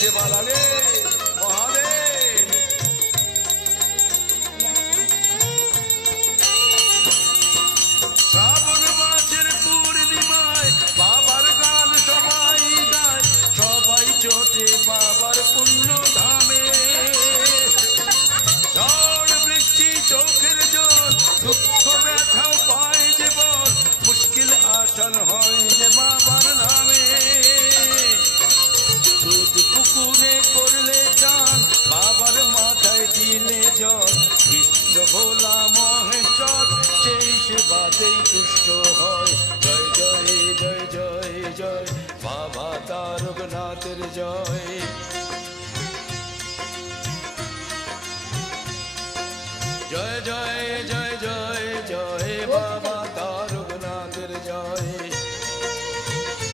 সেবা লাগে মহাদেব। শ্রাবণ মাসের পূর্ণিমায় বাবার গান সবাই গায়, সবাই চটে বাবার পুণ্য ধামে। ঝড় বৃষ্টি চোখের জল দুঃখ ব্যথাও পায় যে বল, মুশকিল আসান হয় যে বাবার নামে। দুধ পুকুরে করলে চান, বাবার মাথায় দিলে জল, কৃষ্ণ ভোলা মহেশ্বর সেই সেবাতেই তুষ্ট হয়। জয় জয় জয় জয় জয় বাবা তারকনাথের জয়।